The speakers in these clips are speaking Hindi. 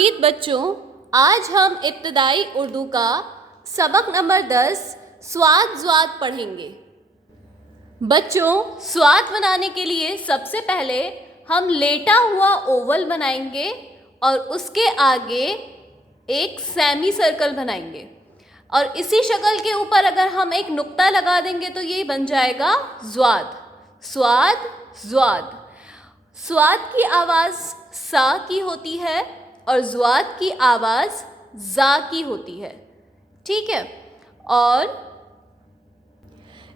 खुशामदीद बच्चों, आज हम इब्तदाई उर्दू का सबक नंबर 10 स्वाद ज़्वाद पढ़ेंगे। बच्चों, स्वाद बनाने के लिए सबसे पहले हम लेटा हुआ ओवल बनाएंगे और उसके आगे एक सेमी सर्कल बनाएंगे और इसी शक्ल के ऊपर अगर हम एक नुक्ता लगा देंगे तो ये बन जाएगा ज़्वाद। स्वाद ज़्वाद। स्वाद की आवाज़ सा की होती है और ज़्वाद की आवाज़ ज़ा की होती है, ठीक है। और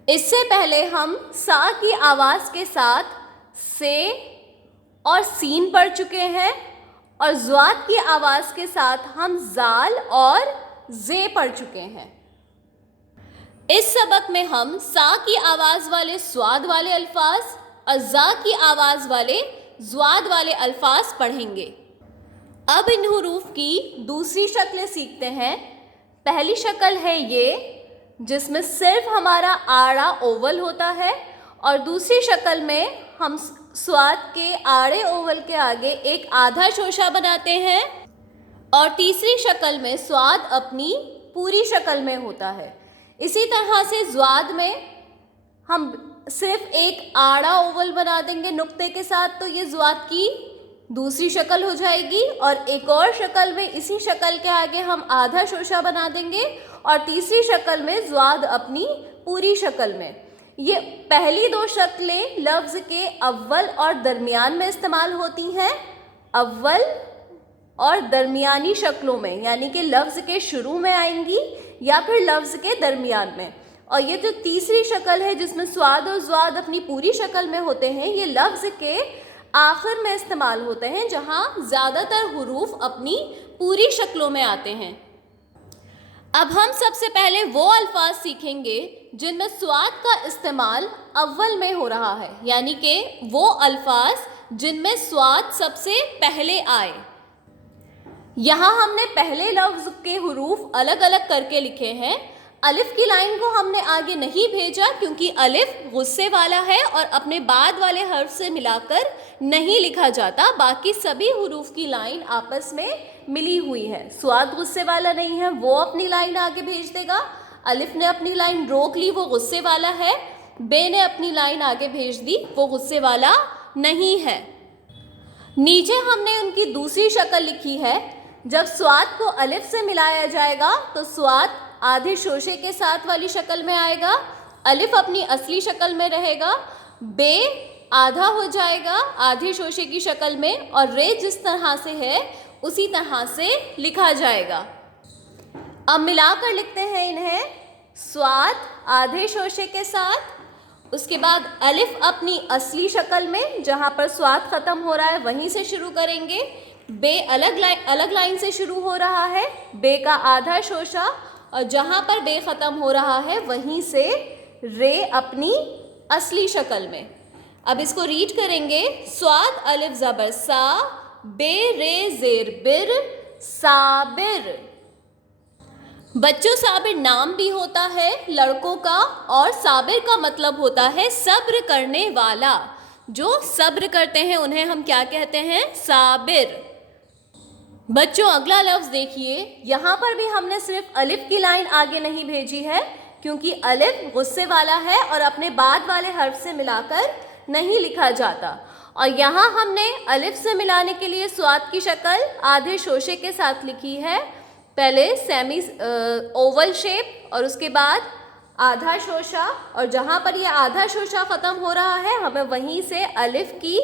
इससे पहले हम सा की आवाज़ के साथ से और सीन पढ़ चुके हैं और ज़्वाद की आवाज़ के साथ हम ज़ाल और ज़े पढ़ चुके हैं। इस सबक में हम सा की आवाज़ वाले स्वाद वाले अल्फाज और ज़ा की आवाज़ वाले ज़्वाद वाले अल्फाज पढ़ेंगे। अब इन हुरूफ की दूसरी शक्लें सीखते हैं। पहली शक्ल है ये, जिसमें सिर्फ हमारा आड़ा ओवल होता है और दूसरी शक्ल में हम स्वाद के आड़े ओवल के आगे एक आधा शोशा बनाते हैं और तीसरी शक्ल में स्वाद अपनी पूरी शक्ल में होता है। इसी तरह से ज़्वाद में हम सिर्फ एक आड़ा ओवल बना देंगे नुक्ते के साथ, तो ये ज़्वाद की दूसरी शक्ल हो जाएगी और एक और शक्ल में इसी शक्ल के आगे हम आधा शोशा बना देंगे और तीसरी शक्ल में ज़्वाद अपनी पूरी शक्ल में। ये पहली दो शक्लें लफ्ज़ के अव्वल और दरमियान में इस्तेमाल होती हैं। अव्वल और दरमियानी शक्लों में, यानी कि लफ्ज़ के शुरू में आएंगी या फिर लफ्ज़ के दरमियान में। और ये जो तीसरी शक्ल है जिसमें स्वाद और ज़्वाद अपनी पूरी शक्ल में होते हैं, ये लफ्ज़ के आखिर में इस्तेमाल होते हैं जहाँ ज़्यादातर हुरूफ अपनी पूरी शक्लों में आते हैं। अब हम सबसे पहले वो अल्फाज सीखेंगे जिनमें स्वाद का इस्तेमाल अव्वल में हो रहा है, यानी कि वो अल्फाज जिनमें स्वाद सबसे पहले आए। यहाँ हमने पहले लफ्ज़ के हुरूफ अलग अलग करके लिखे हैं। अलिफ की लाइन को हमने आगे नहीं भेजा क्योंकि अलिफ गुस्से वाला है और अपने बाद वाले हर्फ से मिलाकर नहीं लिखा जाता। बाकी सभी हुरूफ की लाइन आपस में मिली हुई है। स्वाद गुस्से वाला नहीं है, वो अपनी लाइन आगे भेज देगा। अलिफ ने अपनी लाइन रोक ली, वो गुस्से वाला है। बे ने अपनी लाइन आगे भेज दी, वो गुस्से वाला नहीं है। नीचे हमने उनकी दूसरी शक्ल लिखी है। जब स्वाद को अलिफ से मिलाया जाएगा तो स्वाद आधे शोशे के साथ वाली शक्ल में आएगा, अलिफ अपनी असली शक्ल में रहेगा, बे आधा हो जाएगा आधे शोशे की शक्ल में और रे जिस तरह से है उसी तरह से लिखा जाएगा। अब मिलाकर लिखते हैं इन्हें। स्वाद आधे शोशे के साथ, उसके बाद अलिफ अपनी असली शक्ल में जहाँ पर स्वाद ख़त्म हो रहा है वहीं से शुरू करेंगे। बे अलग लाइन से शुरू हो रहा है, बे का आधा शोशा, और जहाँ पर बे ख़त्म हो रहा है वहीं से रे अपनी असली शक्ल में। अब इसको रीड करेंगे। स्वाद अलिफ ज़बर सा, बे रे ज़ेर बिर, साबिर। बच्चों, साबिर नाम भी होता है लड़कों का और साबिर का मतलब होता है सब्र करने वाला। जो सब्र करते हैं उन्हें हम क्या कहते हैं? साबिर। बच्चों, अगला लफ्ज़ देखिए। यहाँ पर भी हमने सिर्फ अलिफ की लाइन आगे नहीं भेजी है क्योंकि अलिफ गुस्से वाला है और अपने बाद वाले हर्फ से मिलाकर नहीं लिखा जाता। और यहाँ हमने अलिफ से मिलाने के लिए स्वाद की शक्ल आधे शोशे के साथ लिखी है। पहले सेमी ओवल शेप और उसके बाद आधा शोशा, और जहाँ पर ये आधा शोशा ख़त्म हो रहा है हमें वहीं से अलिफ की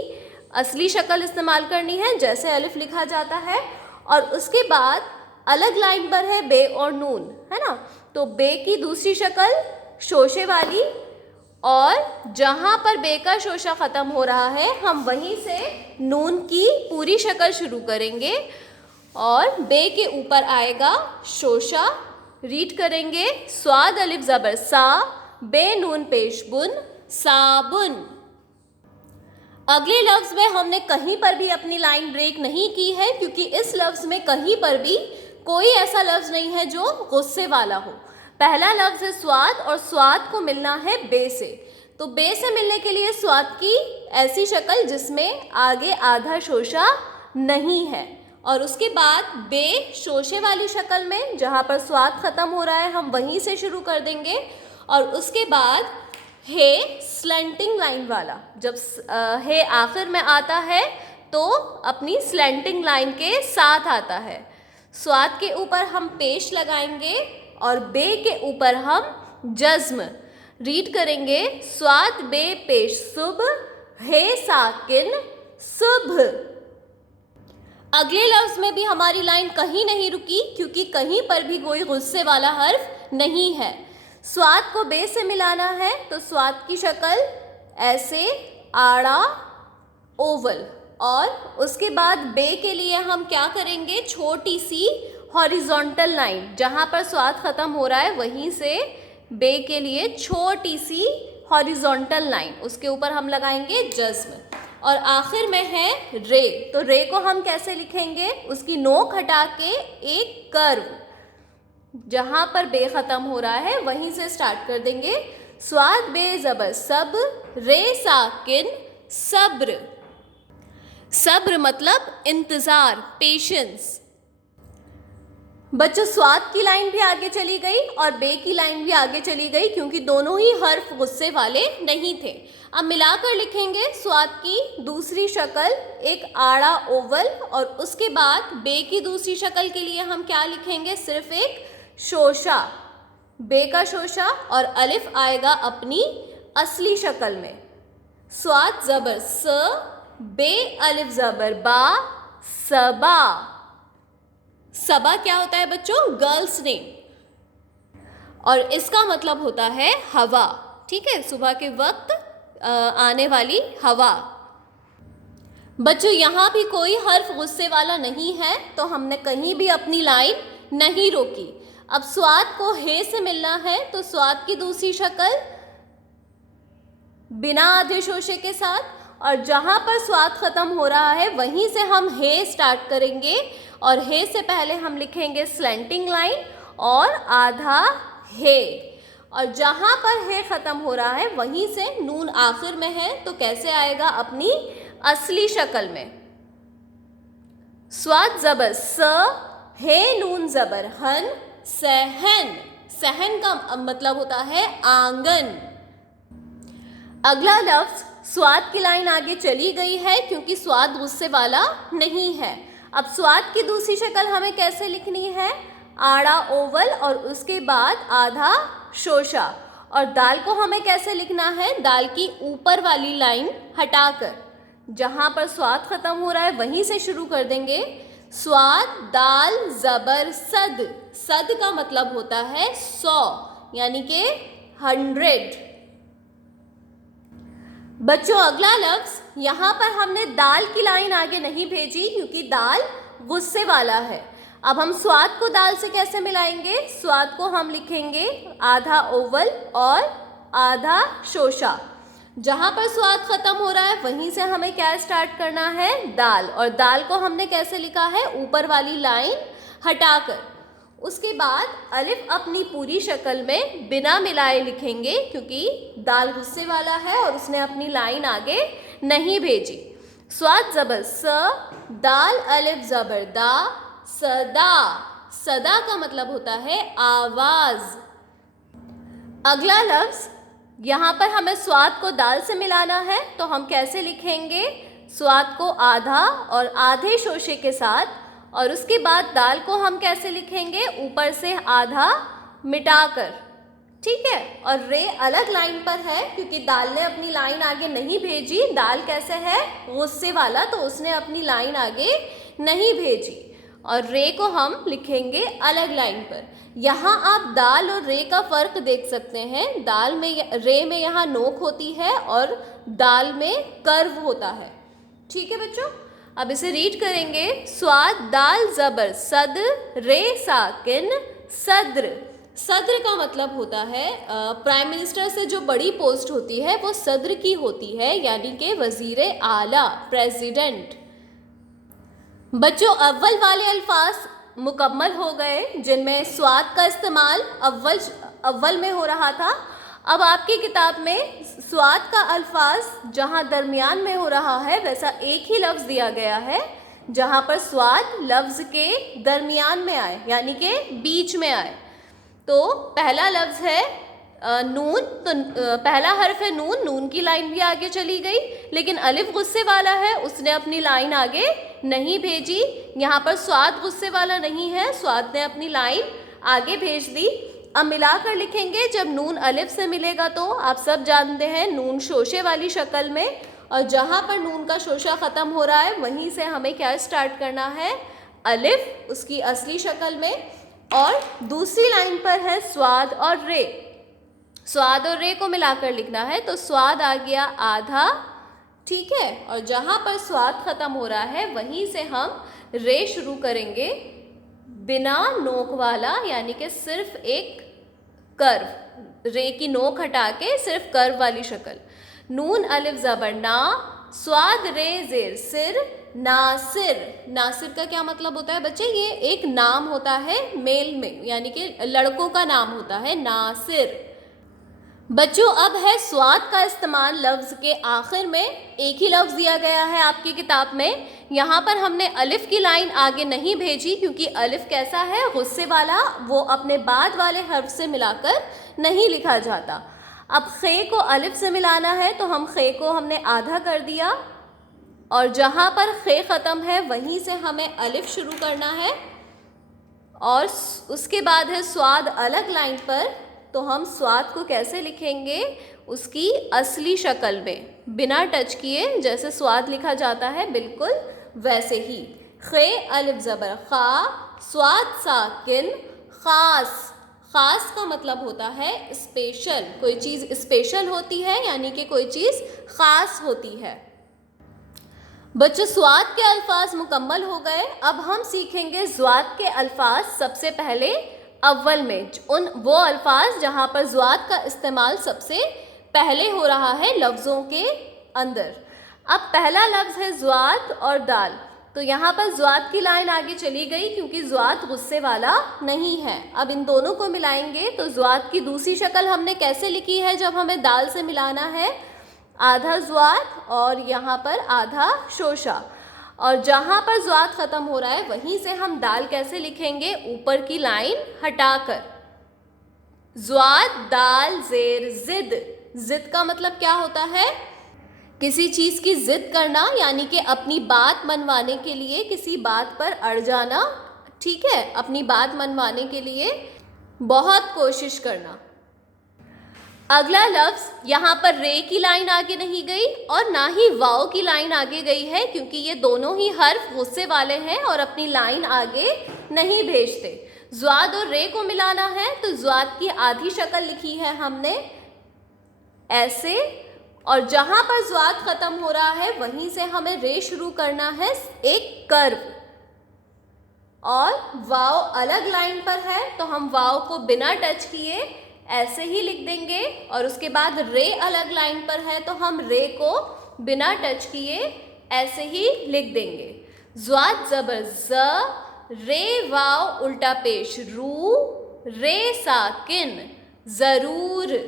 असली शक्ल इस्तेमाल करनी है जैसे अलिफ लिखा जाता है। और उसके बाद अलग लाइन पर है बे और नून, है ना, तो बे की दूसरी शक्ल शोशे वाली, और जहाँ पर बे का शोशा ख़त्म हो रहा है हम वहीं से नून की पूरी शक्ल शुरू करेंगे और बे के ऊपर आएगा शोशा। रीड करेंगे। स्वाद अलिफ ज़बर सा, बे नून पेश बुन, साबुन। अगले लफ्ज़ में हमने कहीं पर भी अपनी लाइन ब्रेक नहीं की है क्योंकि इस लफ्ज़ में कहीं पर भी कोई ऐसा लफ्ज़ नहीं है जो गुस्से वाला हो। पहला लफ्ज़ है स्वाद और स्वाद को मिलना है बे से, तो बे से मिलने के लिए स्वाद की ऐसी शक्ल जिसमें आगे आधा शोशा नहीं है और उसके बाद बे शोशे वाली शक्ल में, जहाँ पर स्वाद ख़त्म हो रहा है हम वहीं से शुरू कर देंगे। और उसके बाद हे स्लैंटिंग लाइन वाला, जब हे आखिर में आता है तो अपनी स्लैंटिंग लाइन के साथ आता है। स्वाद के ऊपर हम पेश लगाएंगे और बे के ऊपर हम जज्म। रीड करेंगे, स्वाद बे पेश सुब, हे साकिन सुबह। अगले लफ्ज़ में भी हमारी लाइन कहीं नहीं रुकी, क्योंकि कहीं पर भी कोई गुस्से वाला हर्फ नहीं है। स्वाद को बे से मिलाना है तो स्वाद की शक्ल ऐसे आड़ा ओवल, और उसके बाद बे के लिए हम क्या करेंगे, छोटी सी हॉरिजॉन्टल लाइन, जहाँ पर स्वाद ख़त्म हो रहा है वहीं से बे के लिए छोटी सी हॉरिजॉन्टल लाइन, उसके ऊपर हम लगाएंगे जज्म। और आखिर में है रे, तो रे को हम कैसे लिखेंगे, उसकी नोक हटा के एक कर्व, जहाँ पर बे ख़त्म हो रहा है वहीं से स्टार्ट कर देंगे। स्वाद बे ज़बर सब, रे साकिन सब्र। सब्र मतलब इंतज़ार, पेशेंस। बच्चों स्वाद की लाइन भी आगे चली गई और बे की लाइन भी आगे चली गई, क्योंकि दोनों ही हर्फ गुस्से वाले नहीं थे। अब मिलाकर लिखेंगे स्वाद की दूसरी शक्ल एक आड़ा ओवल, और उसके बाद बे की दूसरी शक्ल के लिए हम क्या लिखेंगे, सिर्फ एक शोशा, बे का शोशा, और अलिफ आएगा अपनी असली शक्ल में। स्वाद ज़बर स, बे अलिफ ज़बर बा, सबा। सबा क्या होता है बच्चों, गर्ल्स नेम, और इसका मतलब होता है हवा। ठीक है, सुबह के वक्त आने वाली हवा। बच्चों यहाँ भी कोई हर्फ गुस्से वाला नहीं है, तो हमने कहीं भी अपनी लाइन नहीं रोकी। अब स्वाद को हे से मिलना है तो स्वाद की दूसरी शक्ल बिना आधे शोशे के साथ, और जहाँ पर स्वाद ख़त्म हो रहा है वहीं से हम हे स्टार्ट करेंगे, और हे से पहले हम लिखेंगे स्लैंटिंग लाइन और आधा हे, और जहाँ पर हे ख़त्म हो रहा है वहीं से नून आखिर में है तो कैसे आएगा, अपनी असली शक्ल में। स्वाद ज़बर स, हे नून ज़बर हन, सहन। सहन का मतलब होता है आंगन। अगला लफ्ज़, स्वाद की लाइन आगे चली गई है क्योंकि स्वाद गुस्से वाला नहीं है। अब स्वाद की दूसरी शक्ल हमें कैसे लिखनी है, आड़ा ओवल और उसके बाद आधा शोशा। और दाल को हमें कैसे लिखना है, दाल की ऊपर वाली लाइन हटाकर, जहाँ पर स्वाद ख़त्म हो रहा है वहीं से शुरू कर देंगे। स्वाद दाल ज़बर सद, सद का मतलब होता है 100, यानी कि 100। बच्चों अगला लफ्ज़, यहाँ पर हमने दाल की लाइन आगे नहीं भेजी क्योंकि दाल गुस्से वाला है। अब हम स्वाद को दाल से कैसे मिलाएंगे, स्वाद को हम लिखेंगे आधा ओवल और आधा शोशा, जहाँ पर स्वाद ख़त्म हो रहा है वहीं से हमें क्या स्टार्ट करना है, दाल। और दाल को हमने कैसे लिखा है, ऊपर वाली लाइन हटाकर। उसके बाद अलिफ अपनी पूरी शक्ल में बिना मिलाए लिखेंगे क्योंकि दाल गुस्से वाला है और उसने अपनी लाइन आगे नहीं भेजी। स्वाद ज़बर स, दाल अलिफ ज़बर दा, सदा। सदा का मतलब होता है आवाज़। अगला लफ्ज़, यहाँ पर हमें स्वाद को दाल से मिलाना है तो हम कैसे लिखेंगे, स्वाद को आधा और आधे शोशे के साथ, और उसके बाद दाल को हम कैसे लिखेंगे, ऊपर से आधा मिटाकर। ठीक है, और रे अलग लाइन पर है क्योंकि दाल ने अपनी लाइन आगे नहीं भेजी। दाल कैसे है, गुस्से वाला, तो उसने अपनी लाइन आगे नहीं भेजी, और रे को हम लिखेंगे अलग लाइन पर। यहाँ आप दाल और रे का फ़र्क देख सकते हैं, दाल में रे में यहाँ नोक होती है और दाल में कर्व होता है। ठीक है बच्चों, अब इसे रीड करेंगे। स्वाद दाल ज़बर सद, रे साकिन सद्र। सद्र का मतलब होता है प्राइम मिनिस्टर से जो बड़ी पोस्ट होती है वो सद्र की होती है, यानी कि वज़ीर आला, प्रेसिडेंट। बच्चों अव्वल वाले अल्फाज मुकम्मल हो गए जिनमें स्वाद का इस्तेमाल अव्वल में हो रहा था। अब आपकी किताब में स्वाद का अल्फाज जहाँ दरमियान में हो रहा है वैसा एक ही लफ्ज़ दिया गया है जहाँ पर स्वाद लफ्ज़ के दरमियान में आए, यानी कि बीच में आए। तो पहला लफ्ज़ है नून, तो पहला हर्फ है नून, नून की लाइन भी आगे चली गई, लेकिन अलिफ गुस्से वाला है, उसने अपनी लाइन आगे नहीं भेजी। यहाँ पर स्वाद गुस्से वाला नहीं है, स्वाद ने अपनी लाइन आगे भेज दी। अब मिलाकर लिखेंगे, जब नून अलिफ से मिलेगा तो आप सब जानते हैं नून शोशे वाली शक्ल में, और जहाँ पर नून का शोशा ख़त्म हो रहा है वहीं से हमें क्या स्टार्ट करना है, अलिफ उसकी असली शक्ल में। और दूसरी लाइन पर है स्वाद और रे, स्वाद और रे को मिलाकर लिखना है, तो स्वाद आ गया आधा, ठीक है, और जहाँ पर स्वाद ख़त्म हो रहा है वहीं से हम रे शुरू करेंगे, बिना नोक वाला, यानी कि सिर्फ एक कर्व, रे की नोक हटा के सिर्फ कर्व वाली शक्ल। नून अलिफ ज़बर ना, स्वाद रे ज़ेर सिर, नासिर। नासिर का क्या मतलब होता है बच्चे, ये एक नाम होता है मेल में, यानी कि लड़कों का नाम होता है नासिर। बच्चों अब है स्वाद का इस्तेमाल लफ्ज़ के आखिर में। एक ही लफ्ज़ दिया गया है आपकी किताब में, यहाँ पर हमने अलिफ की लाइन आगे नहीं भेजी क्योंकि अलिफ कैसा है, गुस्से वाला, वो अपने बाद वाले हर्फ से मिलाकर नहीं लिखा जाता। अब खे को अलिफ से मिलाना है, तो हम खे को हमने आधा कर दिया, और जहाँ पर खे ख़त्म है वहीं से हमें अलिफ शुरू करना है, और उसके बाद है स्वाद अलग लाइन पर, तो हम स्वाद को कैसे लिखेंगे, उसकी असली शक्ल में, बिना टच किए, जैसे स्वाद लिखा जाता है बिल्कुल वैसे ही। खे अलिफ ज़बर खा, स्वाद साकिन, ख़ास। ख़ास का मतलब होता है स्पेशल, कोई चीज़ स्पेशल होती है, यानी कि कोई चीज़ ख़ास होती है। बच्चों स्वाद के अल्फाज मुकम्मल हो गए, अब हम सीखेंगे ज़्वाद के अल्फाज। सबसे पहले अव्वल में वो अल्फाज जहाँ पर ज़्वाद का इस्तेमाल सबसे पहले हो रहा है लफ्ज़ों के अंदर। अब पहला लफ्ज़ है ज़्वाद और दाल, तो यहाँ पर ज़्वाद की लाइन आगे चली गई क्योंकि ज़्वाद गुस्से वाला नहीं है। अब इन दोनों को मिलाएंगे, तो ज़्वाद की दूसरी शक्ल हमने कैसे लिखी है, जब हमें दाल से मिलाना है, आधा ज़्वाद और यहाँ पर आधा शोशा, और जहाँ पर ज़्वाद ख़त्म हो रहा है वहीं से हम दाल कैसे लिखेंगे, ऊपर की लाइन हटाकर। ज़्वाद दाल ज़ेर ज़िद। ज़िद का मतलब क्या होता है, किसी चीज़ की ज़िद करना, यानी कि अपनी बात मनवाने के लिए किसी बात पर अड़ जाना, ठीक है, अपनी बात मनवाने के लिए बहुत कोशिश करना। अगला लफ्ज़, यहाँ पर रे की लाइन आगे नहीं गई और ना ही वाव की लाइन आगे गई है, क्योंकि ये दोनों ही हर्फ गुस्से वाले हैं और अपनी लाइन आगे नहीं भेजते। ज़्वाद और रे को मिलाना है, तो ज़्वाद की आधी शक्ल लिखी है हमने ऐसे, और जहाँ पर ज़्वाद ख़त्म हो रहा है वहीं से हमें रे शुरू करना है, एक कर्व, और वाव अलग लाइन पर है तो हम वाव को बिना टच किए ऐसे ही लिख देंगे, और उसके बाद रे अलग लाइन पर है तो हम रे को बिना टच किए ऐसे ही लिख देंगे। ज़्वाद ज़बर ज़, रे वाव उल्टा पेश रू, रे साकिन ज़रूर।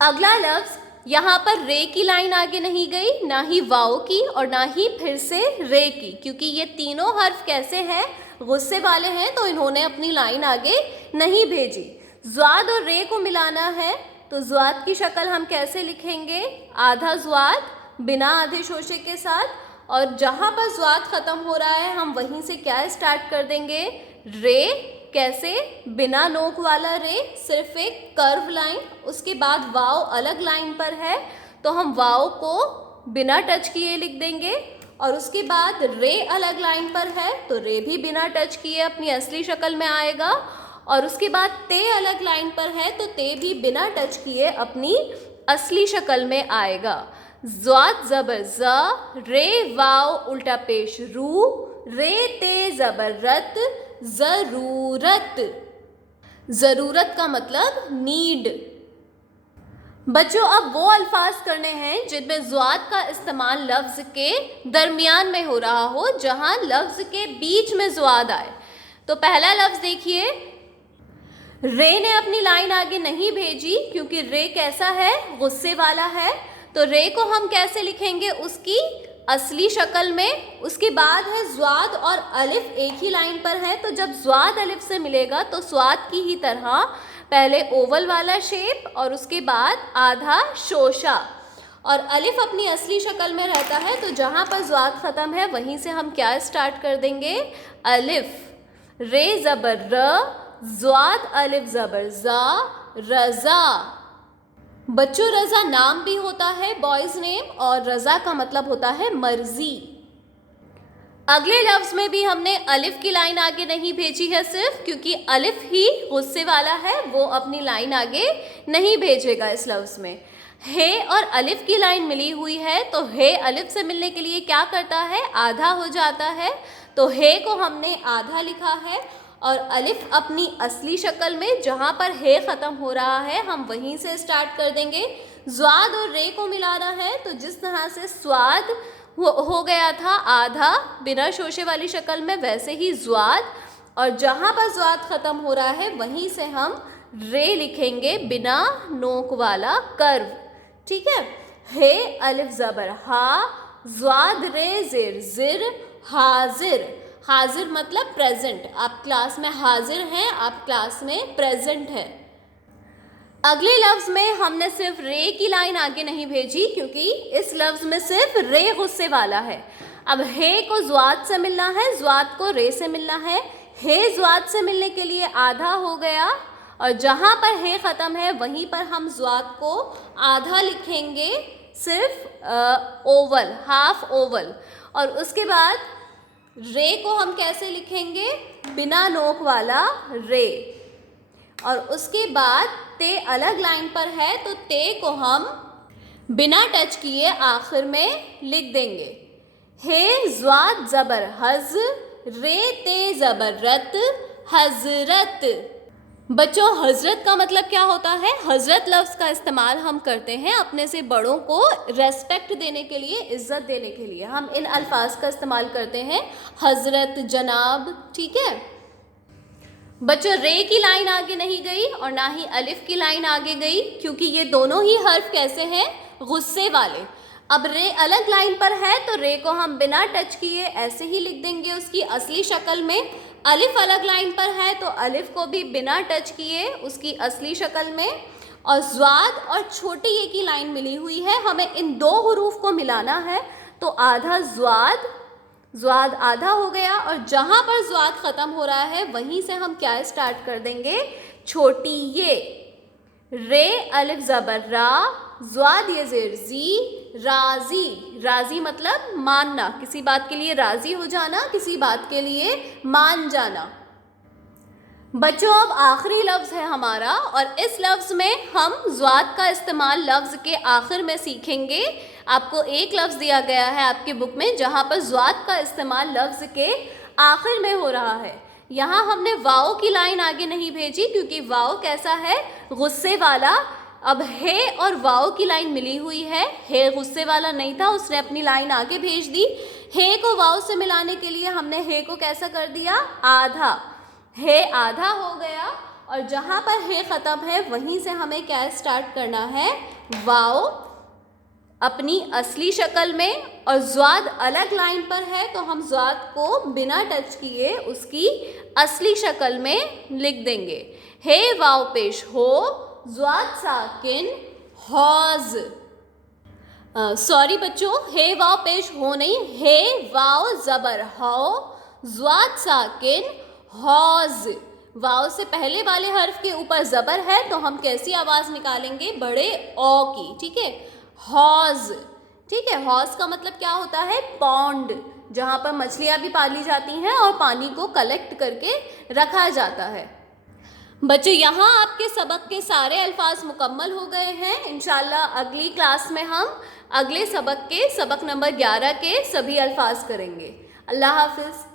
अगला लफ्ज़, यहाँ पर रे की लाइन आगे नहीं गई, ना ही वाव की और ना ही फिर से रे की, क्योंकि ये तीनों हर्फ कैसे हैं, गुस्से वाले हैं, तो इन्होंने अपनी लाइन आगे नहीं भेजी। ज़्वाद और रे को मिलाना है, तो ज़्वाद की शक्ल हम कैसे लिखेंगे, आधा ज़्वाद बिना आधे शोशे के साथ, और जहाँ पर ज़्वाद ख़त्म हो रहा है हम वहीं से क्या स्टार्ट कर देंगे, रे, कैसे, बिना नोक वाला रे, सिर्फ एक कर्व लाइन, उसके बाद वाव अलग लाइन पर है तो हम वाव को बिना टच किए लिख देंगे, और उसके बाद रे अलग लाइन पर है तो रे भी बिना टच किए अपनी असली शक्ल में आएगा, और उसके बाद ते अलग लाइन पर है तो ते भी बिना टच किए अपनी असली शक्ल में आएगा। ज़्वाद ज़बर ज़, रे वाव उल्टा पेश रू, रे ते ज़बर रत, ज़रूरत। ज़रूरत का मतलब नीड। बच्चों अब वो अल्फाज करने हैं जिनमें ज़्वाद का इस्तेमाल लफ्ज़ के दरमियान में हो रहा हो, जहाँ लफ्ज़ के बीच में ज़्वाद आए। तो पहला लफ्ज़ देखिए, रे ने अपनी लाइन आगे नहीं भेजी क्योंकि रे कैसा है, गुस्से वाला है, तो रे को हम कैसे लिखेंगे, उसकी असली शक्ल में। उसके बाद है ज़्वाद और अलिफ एक ही लाइन पर है, तो जब ज़्वाद अलिफ से मिलेगा तो स्वाद की ही तरह पहले ओवल वाला शेप और उसके बाद आधा शोशा, और अलिफ अपनी असली शक्ल में रहता है, तो जहाँ पर ज़्वाद ख़त्म है वहीं से हम क्या स्टार्ट कर देंगे, अलिफ। रे ज़बर र, ज़्वाद अलिफ ज़बर ज़ा, रज़ा। बच्चों रज़ा नाम भी होता है, बॉयज़ नेम, और रज़ा का मतलब होता है मर्जी। अगले लफ्ज़ में भी हमने अलिफ की लाइन आगे नहीं भेजी है, सिर्फ क्योंकि अलिफ ही गुस्से वाला है, वो अपनी लाइन आगे नहीं भेजेगा इस लफ्ज़ में। हे और अलिफ की लाइन मिली हुई है, तो हे अलिफ से मिलने के लिए क्या करता है, आधा हो जाता है, तो हे को हमने आधा लिखा है, और अलिफ अपनी असली शक्ल में जहाँ पर हे ख़त्म हो रहा है हम वहीं से स्टार्ट कर देंगे। ज़्वाद और रे को मिलाना है, तो जिस तरह से स्वाद हो गया था आधा बिना शोशे वाली शक्ल में, वैसे ही ज़्वाद, और जहाँ पर ज़्वाद ख़त्म हो रहा है वहीं से हम रे लिखेंगे बिना नोक वाला कर्व, ठीक है। हे अलिफ ज़बर हा, ज़्वाद रे ज़िर ज़िर, हाजिर। हाजिर मतलब प्रेजेंट, आप क्लास में हाजिर हैं, आप क्लास में प्रेजेंट हैं। अगले लफ्ज़ में हमने सिर्फ रे की लाइन आगे नहीं भेजी, क्योंकि इस लफ्ज़ में सिर्फ रे गुस्से वाला है। अब हे को ज़्वाद से मिलना है, ज़्वाद को रे से मिलना है। हे ज़्वाद से मिलने के लिए आधा हो गया, और जहाँ पर हे ख़त्म है वहीं पर हम ज़्वाद को आधा लिखेंगे, सिर्फ ओवल, हाफ ओवल। और उसके बाद रे को हम कैसे लिखेंगे, बिना नोक वाला रे। और उसके बाद ते अलग लाइन पर है, तो ते को हम बिना टच किए आखिर में लिख देंगे। हे ज़्वाद ज़बर हज, रे ते ज़बर रत, हजरत। बच्चों हजरत का मतलब क्या होता है, हजरत लफ्ज़ का इस्तेमाल हम करते हैं अपने से बड़ों को रेस्पेक्ट देने के लिए, इज़्ज़त देने के लिए हम इन अल्फाज का इस्तेमाल करते हैं, हजरत, जनाब, ठीक है। बच्चों रे की लाइन आगे नहीं गई और ना ही अलिफ की लाइन आगे गई, क्योंकि ये दोनों ही हर्फ कैसे हैं, गुस्से वाले। अब रे अलग लाइन पर है, तो रे को हम बिना टच किए ऐसे ही लिख देंगे उसकी असली शक्ल में। अलिफ अलग लाइन पर है, तो अलिफ को भी बिना टच किए उसकी असली शक्ल में। और ज़्वाद और छोटी ये की लाइन मिली हुई है, हमें इन दो हुरूफ को मिलाना है, तो आधा ज़्वाद, ज़्वाद आधा हो गया, और जहाँ पर ज़्वाद ख़त्म हो रहा है वहीं से हम क्या स्टार्ट कर देंगे, छोटी ये। रे अलिफ ज़बर रा, ज़्वाद ये ज़ेर ज़ी, राज़ी। राज़ी मतलब मानना, किसी बात के लिए राज़ी हो जाना, किसी बात के लिए मान जाना। बच्चों अब आखिरी लफ्ज़ है हमारा, और इस लफ्ज़ में हम ज़्वाद का इस्तेमाल लफ्ज़ के आखिर में सीखेंगे। आपको एक लफ्ज़ दिया गया है आपकी बुक में जहाँ पर ज़्वाद का इस्तेमाल लफ्ज़ के आखिर में हो रहा है। यहाँ हमने वाओ की लाइन आगे नहीं भेजी, क्योंकि वाओ कैसा है, गुस्से वाला। अब हे और वाओ की लाइन मिली हुई है, हे गुस्से वाला नहीं था, उसने अपनी लाइन आगे भेज दी। हे को वाओ से मिलाने के लिए हमने हे को कैसा कर दिया, आधा। हे आधा हो गया, और जहाँ पर हे ख़त्म है वहीं से हमें क्या स्टार्ट करना है, वाओ अपनी असली शक्ल में। और ज़्वाद अलग लाइन पर है, तो हम ज़्वाद को बिना टच किए उसकी असली शक्ल में लिख देंगे। हे वाओ पेश हो, ज़्वाद साकिन हौज। सॉरी बच्चों, हे वाओ पेश हो नहीं, हे वाओ ज़बर हो, ज़्वाद साकिन हौज। वाओ से पहले वाले हर्फ के ऊपर ज़बर है, तो हम कैसी आवाज़ निकालेंगे, बड़े ओ की, ठीक है, हौज, ठीक है। हौज का मतलब क्या होता है, पॉन्ड, जहाँ पर मछलियाँ भी पाली जाती हैं और पानी को कलेक्ट करके रखा जाता है। बच्चों यहाँ आपके सबक के सारे अल्फाज मुकम्मल हो गए हैं। इंशाल्लाह अगली क्लास में हम अगले सबक के सबक नंबर 11 के सभी अल्फाज करेंगे। अल्लाह हाफिज़।